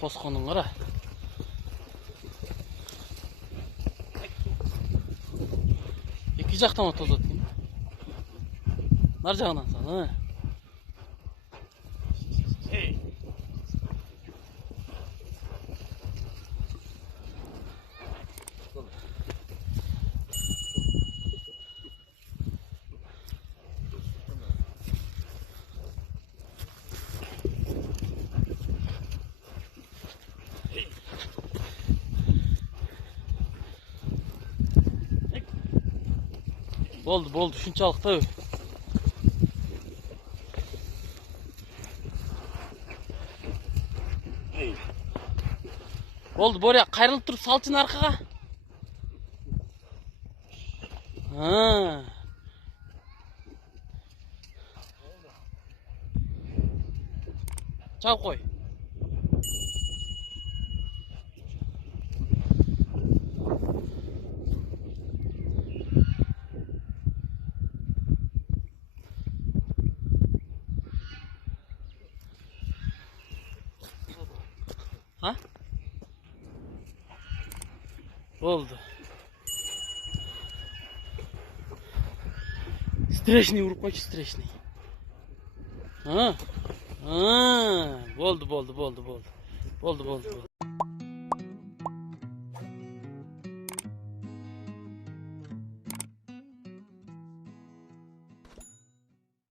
Tosqonun qara. İki jaqdan mı toz atayım? Nar jağından sal, ha? Boldu, şunçalık da. Boldu, buraya kayrılıp turup salçın arkaga. Ha. Çal koy. Ha? Oldu. Streşni vurup koy, streşni. Ha? Ha, boldu. Boldu.